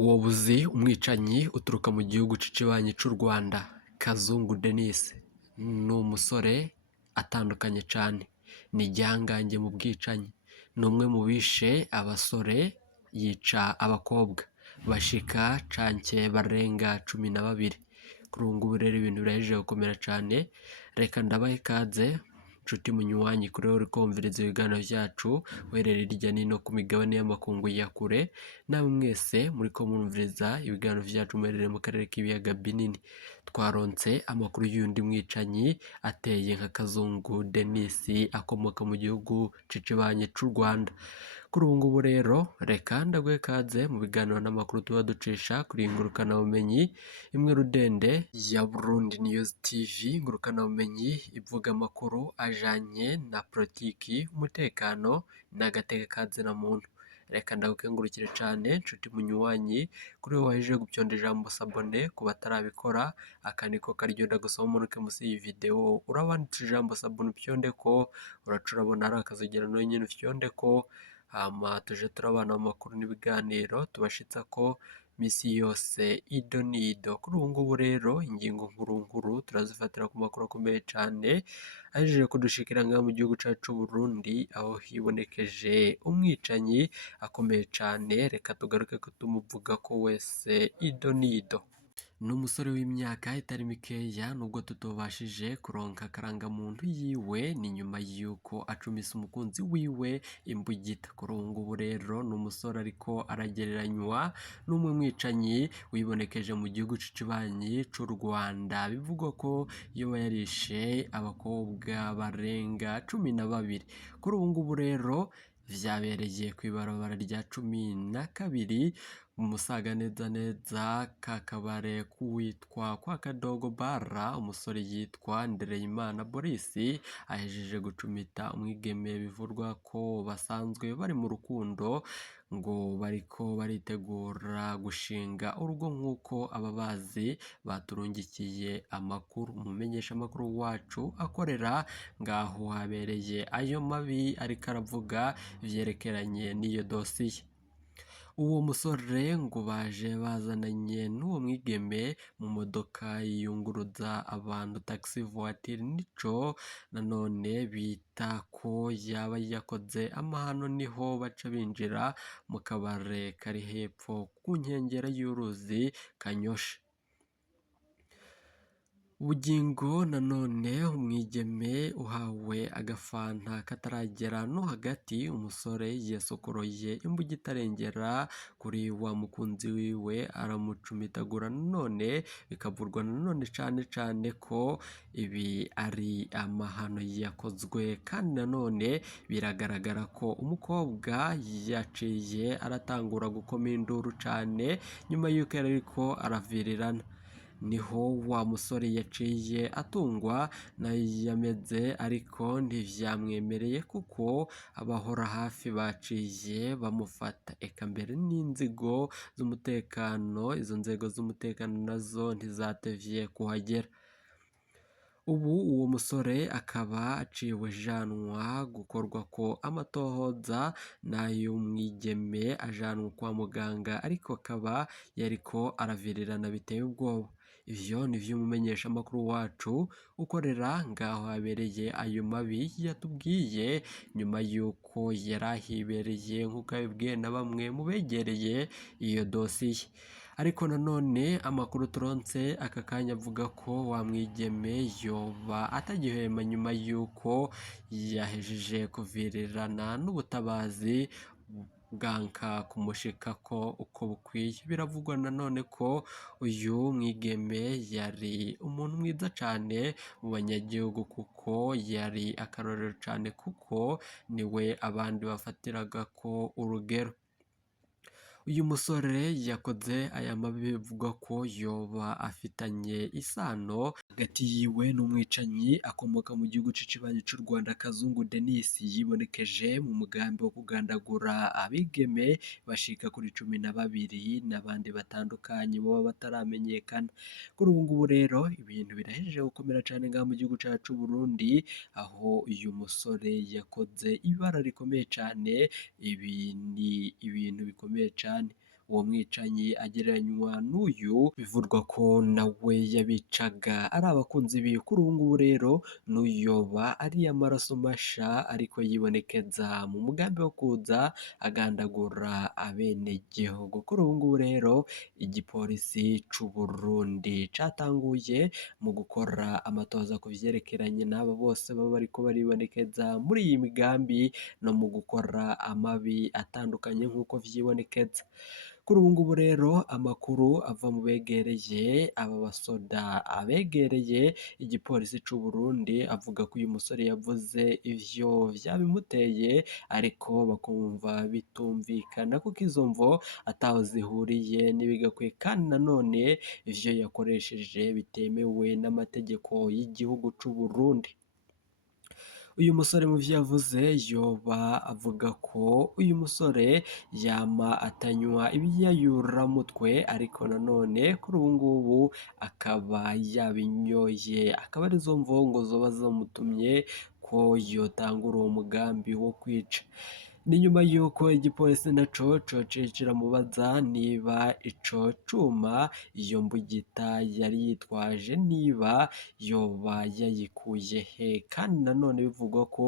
Uwo buzi umwicanyi uturuka mu gihugu c'ikibanyi c'u Rwanda, Kazungu Denis ni umusore atandukanye cane, ni igihangange mu bwicanyi, ni umwe mu bishe abasore yica abakobwa bashika canke barenga 12. Kuri ubu ngubu rero ibintu birahejeje gukomera cane, reka ndabahe ikaze nshuti munywanyi kuri wewe uriko wumviriza ibiganiro vyacu uherereye hirya no hino ku migabane y'amakungu ya kure, namwe mwese muriko mwumviriza ibiganiro vyacu muherereye mu karere k'ibiyaga binini. Twaronse amakuru y'undi mwicanyi ateye nka Kazungu Denis akomoka mu gihugu c'ikibanyi c'u Rwanda. Kuri ubu ngubu rero reka ndaguhe ikaze mu biganiro n'amakuru tuba ducisha kuri ngurukanabumenyi imwe rudende ya Burundi News TV, ngurukanabumenyi ivuga amakuru ajanye na politiki, umutekano n'agateka ka zina muntu. Reka ndagukengurukire cane nshuti munywanyi kuri wewe wahejeje gupyonda ijambo sabone, ku batarabikora aka niko karyo ndagusaba umanuke musi y'iyi video urabanditse ijambo sabone upyondeko, uraca urabona hari akazogera nawe nyene upyondeko, hama tuje turabana mu makuru n'ibiganiro tubashitsako misi yose ido n'ido. Kuri ubu ngubu rero ingingo nkuru turazifatira ku makuru akomeye cane ahejeje kudushikira ngaha mu gihugu cacu c'Uburundi, aho hibonekeje umwicanyi akomeye cane. Reka tugaruke ko tumuvugako wese ido n'ido. Ni umusore w'imyaka itari mikeya, nubwo tutobashije kuronka akarangamuntu yiwe, ni nyuma yuko acumise umukunzi wiwe imbugita. Kuri ubu ngubu rero ni umusore ariko aragereranywa n'umwe mwicanyi wibonekeje mu gihugu c'ikibanyi c'u Rwanda, bivugwa ko yoba yarishe abakobwa barenga 12. Kuri ubu ngubu rero vyabereye kw'ibarabara rya 12 umusaga neza neza kakabare k'uwitwa kwa Kadogo Bara. Umusore yitwa Ndereyimana Boris ahejeje gucumita umwigeme bivurwa ko basanzwe bari mu rukundo, ngo bariko baritegura gushinga urugo nk'uko ababazi baturungikiye amakuru. Umumenyesha amakuru wacu akorera ngaho habereye ayo mabi ariko aravuga ivyerekeranye n'iyo dosiye. Uwo musore ngo baje bazananye n'uwo mwigeme mu modoka yiyunguruza abantu taxi voiture, nico nanone bita ko yaba yakoze amahano, niho baca binjira mu kabare kari hepfo ku nkengera y'uruzi Kanyosha. Bugingo nanone umwigeme uhawe agafanta kataragera no hagati, umusore yasokoroye imbugita arengera kuri wa mukunzi wiwe aramucumitagura, nanone bikavurwa nanone cane ko ibi ari amahano yakozwe, kandi nanone biragaragara ko umukobwa yaciye aratangura gukoma induru cane nyuma yuko yari ariko aravirirana. Niho wa musore yaciye atungwa na yameze, ariko ntivyamwemereye kuko abahora hafi baciye bamufata, eka mbere n'inzigo z'umutekano, izo nzego z'umutekano nazo ntizatevye kuhagera. Ubu uwo musore akaba aciwe janwa gukorwako amatohoza n'ay'umwigeme, ajanwa kwa muganga, ariko akaba yariko aravirirana biteye ubwoba. Ivyo nivyo umumenyesha amakuru wacu ukorera ngaho habereye ayo mabi yatubwiye, nyuma yuko yarahibereye nk'uko yabibwiye na bamwe mu begereye iyo dosiye. Ariko nanone amakuru turonse aka kanya avuga ko wa mwigeme yoba atagihema nyuma yuko yahejeje kuvirirana n'ubutabazi bwanka kumushikako uko bukwiye. Biravugwa nanone ko uyu mwigeme yari umuntu mwiza cane mu banyagihugu, kuko yari akarorero cane, kuko niwe abandi bafatiragako urugero. Uyu musore yakoze aya mabi bivugwa ko yoba afitanye isano hagati yiwe n'umwicanyi akomoka mu gihugu c'ikibanyi c'u Rwanda, Kazungu Denis, yibonekeje mu mugambi wo kugandagura abigeme bashika kuri 12 n'abandi batandukanye boba bataramenyekana. Kuri ubu ngubu rero ibintu birahejeje gukomera cane ngaha mu gihugu cacu c'Uburundi, aho uyu musore yakoze ibara rikomeye cane. Ibi ni ibintu bikomeye cane. uwo mwicanyi agereranywa n'uyu bivurwa ko nawe yabicaga ari abakunzi biwe. Kuri ubu ngubu rero n'uyoba ari amaraso masha ariko yibonekeza mu mugambi wo kuza agandagura abenegihugu. Kuri ubu ngubu rero igipolisi c'u Burundi catanguye mu gukora amatohoza ku vyerekeranye n'aba bose baba bariko baribonekeza muri iyi migambi no mu gukora amabi atandukanye nk'uko vyibonekeza. Kuri ubu ngubu rero amakuru ava mu begereye aba basoda abegereye igipolisi c'u Burundi avuga ko uyu musore yavuze ivyo vyabimuteye ariko bakumva bitumvikana kuko izo mvo ataho zihuriye n'ibigakwiye kandi nanone ivyo yakoresheje bitemewe n'amategeko y'igihugu c'u Burundi. Uyu musore mu vyo yavuze yoba avuga ko uyu musore yama atanywa ibiyayuramutwe ariko nanone kuri ubu ngubu akaba yabinyoye, akaba arizo mvo ngo zoba zamutumye ko yotangura uwo mugambi wo kwica. Ni nyuma yuko igipolisi naco coce kiramubaza niba ico cuma iyo mbugita yari yitwaje niba yoba yayikuye he, kandi nanone bivugwa ko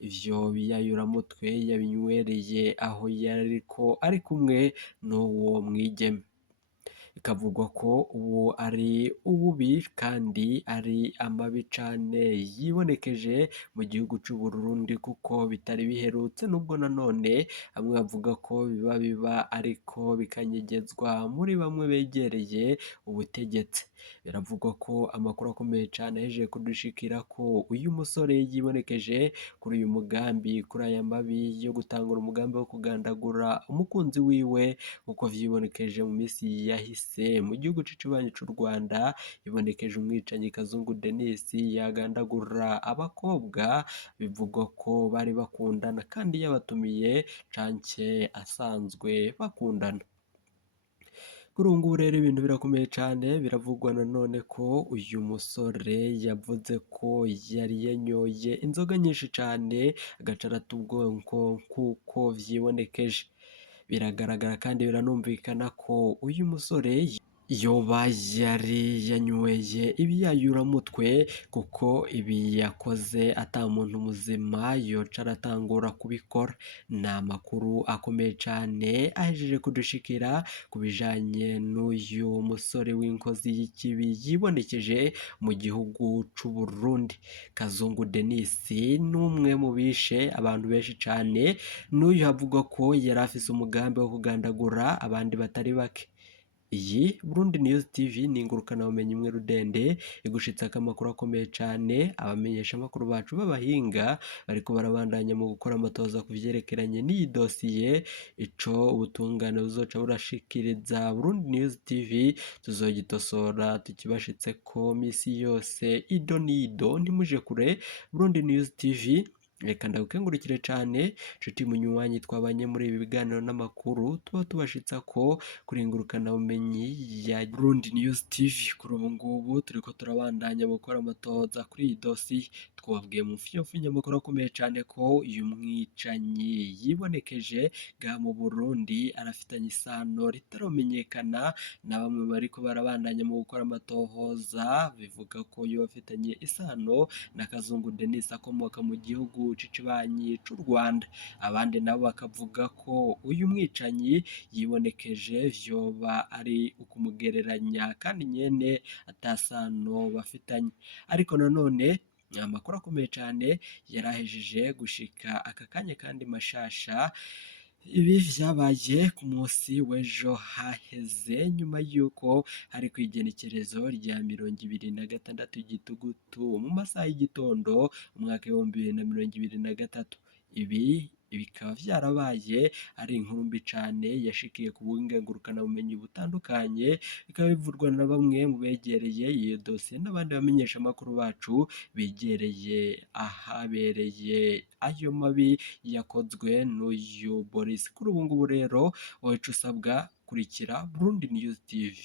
ivyo biyayuramutwe yabinywereye aho yariko ari kumwe n'uwo mwigeme. Bikavugwa ko ubu ari ububi kandi ari amabi cane yibonekeje mu gihugu c'u Burundi kuko bitari biherutse, nubwo nanone bamwe bavuga ko biba ariko bikanyegezwa muri bamwe begereye ubutegetsi. Biravugwa ko amakuru akomeye cane ahejeje kudushikira ko uyu musore yibonekeje kuri uyu mugambi, kuri aya mabi yo gutangura umugambi wo kugandagura umukunzi wiwe uko vyibonekeje mu misi yahise mu gihugu c'ikibanyi c'u Rwanda. Hibonekeje umwicanyi Kazungu Denis yagandagura abakobwa bivugwa ko bari bakundana kandi yabatumiye canke asanzwe bakundana. Kuri ubu ngubu rero ibintu birakomeye cane, biravugwa nanone ko uyu musore yavuze ko yari yanyoye inzoga nyinshi cane agaca arata ubwonko kuko vyibonekeje. Biragaragara kandi biranumvikana ko uyu musore yoba yari yanyweye ibiyayuramutwe kuko ibi yakoze ata muntu muzima yoca aratangura kubikora. Ni amakuru akomeye cane ahejeje kudushikira ku bijanye n'uyu musore w'inkozi y'ikibi yibonekeje mu gihugu c'u Burundi. Kazungu Denis n'umwe mu bishe abantu benshi cane, n'uyu havugwa ko yari afise umugambi wo kugandagura abandi batari bake. Iyi Burundi News TV ni ingurukana bumenyi imwe rudende igushitsako amakuru akomeye cane. Abamenyesha amakuru bacu b'abahinga bariko barabandanya mu gukora amatohoza ku vyerekeranye n'iyi dosiye. Ico ubutungane buzoca burashikiriza Burundi News TV tuzogitosora tukibashitseko misi yose ido n'ido. Ntimuje kure, Burundi News TV reka ndagukengurukire cane nshuti munywanyi twabanye muri ibi biganiro n'amakuru tuba tubashitsako kuri ingurukana bumenyi ya Burundi News TV. Kuri ubu ngubu turiko turabandanya gukora amatohoza kuri iyi dosi. Twabwiye mu amakuru akomeye cane ko uyu mwicanyi yibonekeje ga mu Burundi arafitanye isano ritaramenyekana na bamwe bariko barabandanya mu gukora amatohoza. Bivuga ko yoba afitanye isano na Kazungu Denis akomoka mu gihugu c'ikibanyi c'u Rwanda. Abandi nabo bakavuga ko uyu mwicanyi yibonekeje vyoba ari ukumugereranya kandi nyene atasano bafitanye. Ariko nanone amakuru akomeye cane yarahejeje gushika aka kanya kandi mashasha. Ibi vyabaye ku munsi w'ejo haheze nyuma yuko hari kw'igenekerezo rya 26 Gitugutu mu masaha y'igitondo umwaka w'2023. Ibi bikaba vyarabaye ari inkuru mbi cane yashikiye ku buhinga ngurukanabumenyi butandukanye. Bikaba bivurwa na bamwe mu begereye iyo dosiye n'abandi bamenyesha amakuru bacu begereye ahabereye ayo mabi yakozwe n'uyu Boris. Kuri ubu ngubu rero wowe ico usabwa kurikira Burundi News TV.